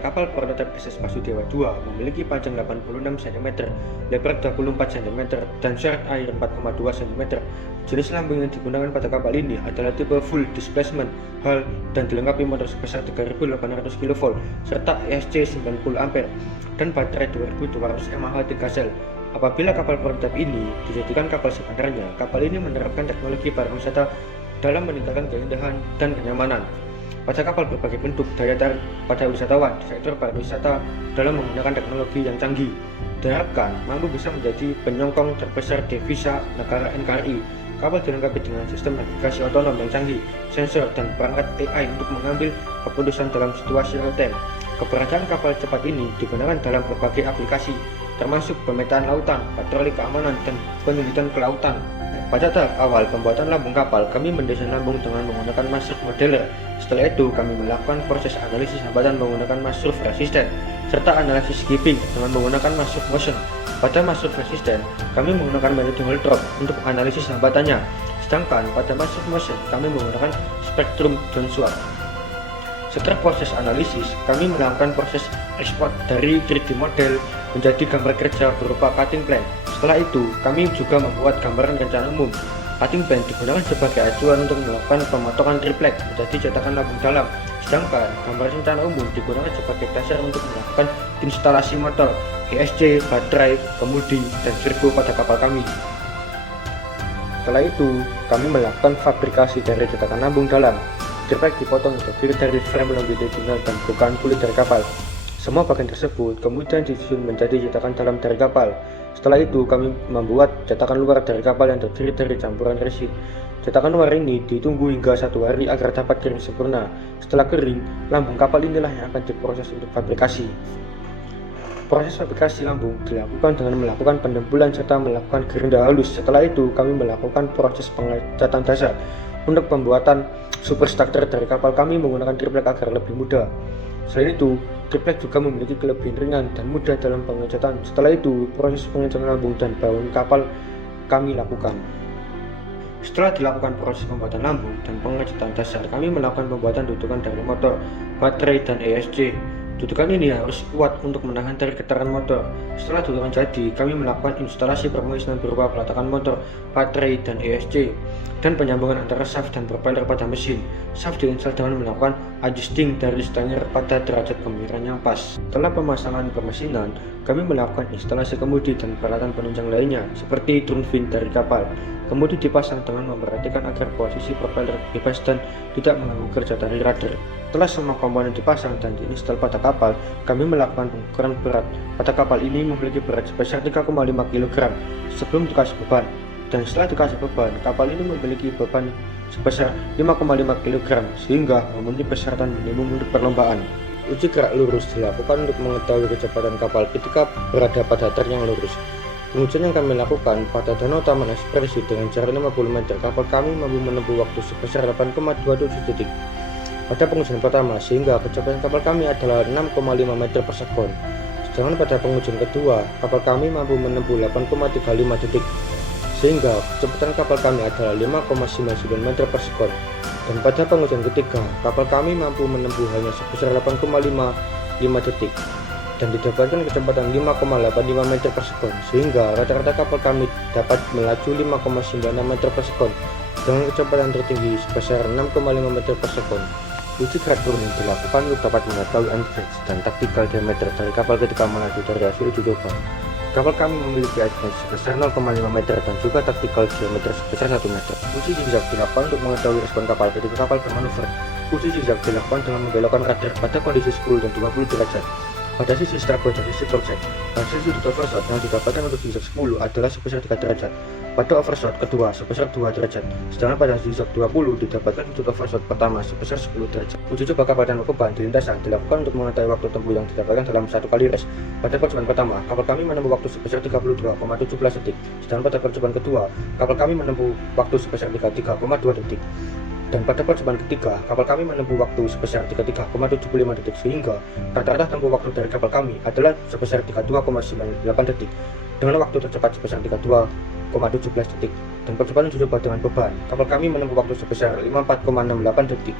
Kapal prototipe SS Basudewa II memiliki panjang 86 cm, lebar 24 cm, dan syarat air 4,2 cm. Jenis lambung yang digunakan pada kapal ini adalah tipe full displacement hull dan dilengkapi motor sebesar 3.800 kV serta ESC 90 ampere dan baterai 2.200 mAh 3 sel. Apabila kapal prototipe ini dijadikan kapal sebenarnya, kapal ini menerapkan teknologi pariwisata dalam meningkatkan keindahan dan kenyamanan pada kapal berbagai bentuk daya tarik pada wisatawan di sektor pariwisata dalam menggunakan teknologi yang canggih. Diharapkan mampu bisa menjadi penyokong terbesar devisa negara NKRI. Kapal dilengkapi dengan sistem navigasi otonom yang canggih, sensor, dan perangkat AI untuk mengambil keputusan dalam situasi real time. Keberadaan kapal cepat ini digunakan dalam berbagai aplikasi, termasuk pemetaan lautan, patroli keamanan, dan penyelidikan kelautan. Pada tahap awal pembuatan lambung kapal, kami mendesain lambung dengan menggunakan mushroom modeler. Setelah itu, kami melakukan proses analisis hambatan menggunakan mushroom resistant, serta analisis skipping dengan menggunakan mushroom motion. Pada mushroom resistant, kami menggunakan metode hole drop untuk analisis hambatannya, sedangkan pada mushroom motion, kami menggunakan spektrum Jones swap. Setelah proses analisis, kami melakukan proses ekspor dari 3D model menjadi gambar kerja berupa cutting plan. Setelah itu, kami juga membuat gambaran rencana umum. Cutting plan digunakan sebagai acuan untuk melakukan pemotongan triplek menjadi cetakan lambung dalam, sedangkan gambar rencana umum digunakan sebagai dasar untuk melakukan instalasi motor, ESC, baterai, kemudi, dan servo pada kapal kami. Setelah itu, kami melakukan fabrikasi dari cetakan lambung dalam. Triplek dipotong yang terdiri dari frame longitudinal dan bukaan kulit dari kapal. Semua bagian tersebut kemudian disusun menjadi cetakan dalam dari kapal. Setelah itu, kami membuat cetakan luar dari kapal yang terdiri dari campuran resin. Cetakan luar ini ditunggu hingga 1 hari agar dapat kering sempurna. Setelah kering, lambung kapal inilah yang akan diproses untuk fabrikasi. Proses fabrikasi lambung dilakukan dengan melakukan pendembulan serta melakukan gerinda halus. Setelah itu, kami melakukan proses pengecatan dasar. Untuk pembuatan superstructure dari kapal kami menggunakan triplek agar lebih mudah. Selain itu, triplek juga memiliki kelebihan ringan dan mudah dalam pengecatan. Setelah itu, proses pengecatan lambung dan baun kapal kami lakukan. Setelah dilakukan proses pembuatan lambung dan pengecatan dasar, kami melakukan pembuatan dudukan dari motor, baterai, dan ESC. Dudukan ini harus kuat untuk menahan dari getaran motor. Setelah dudukan jadi, kami melakukan instalasi permesinan berupa peletakan motor, baterai, dan ESC, dan penyambungan antara shaft dan propeller pada mesin. Shaft diinstal dengan melakukan adjusting dari stanger pada derajat kemiringan yang pas. Setelah pemasangan permesinan, kami melakukan instalasi kemudi dan peralatan penunjang lainnya, seperti drum fin dari kapal. Kemudi dipasang dengan memperhatikan agar posisi propeller bebas dan tidak mengganggu kerja dari rudder. Setelah semua komponen dipasang dan diinstal pada kapal, kami melakukan pengukuran berat. Pada kapal ini memiliki berat sebesar 3,5 kg sebelum dikasih beban, dan setelah dikasih beban, kapal ini memiliki beban sebesar 5,5 kg sehingga memenuhi persyaratan minimum untuk perlombaan. Uji gerak lurus dilakukan untuk mengetahui kecepatan kapal ketika berada pada datar yang lurus. Pengujian yang kami lakukan pada Danau Taman Ekspresi dengan jarak 50 meter, kapal kami mampu menempuh waktu sebesar 8,27 detik pada pengujian pertama, sehingga kecepatan kapal kami adalah 6,5 meter per sekon. Sedangkan pada pengujian kedua, kapal kami mampu menempuh 8,35 detik, sehingga kecepatan kapal kami adalah 5,99 meter per sekon. Dan pada pengujian ketiga, kapal kami mampu menempuh hanya sebesar 8,55 detik dan didapatkan kecepatan 5,85 meter per sekon, sehingga rata-rata kapal kami dapat melaju 5,96 meter per sekon dengan kecepatan tertinggi sebesar 6,5 meter per sekon. Uji gerak turun yang dilakukan untuk dapat mengetahui advance dan tactical diameter dari kapal ketika melaju dari hasil uji coba. Kapal kami memiliki advance sebesar 0,5 meter dan juga tactical diameter sebesar 1 meter. Uji zigzag dilakukan untuk mengetahui respon kapal ketika kapal bermanuver. Uji zigzag dilakukan dengan membelokkan rudder pada kondisi 10 dan 20 derajat pada sisi starboard dan sisi port side. Hasil sudut overshot yang didapatkan untuk zigzag 10 adalah sebesar 3 derajat. Pada overshot kedua sebesar 2 derajat, sedangkan pada zigzag 20 didapatkan sudut overshot pertama sebesar 10 derajat. Uji coba kapal dan beban di lintasan dilakukan untuk mengetahui waktu tempuh yang didapatkan dalam satu kali race. Pada percobaan pertama, kapal kami menempuh waktu sebesar 32,17 detik, sedangkan pada percobaan kedua, kapal kami menempuh waktu sebesar 33,2 detik. Dan pada percobaan ketiga, kapal kami menempuh waktu sebesar 33,75 detik, sehingga rata-rata tempuh waktu dari kapal kami adalah sebesar 32,98 detik dengan waktu tercepat sebesar 32,17 detik. Dan percobaan uji coba dengan beban, kapal kami menempuh waktu sebesar 54,68 detik.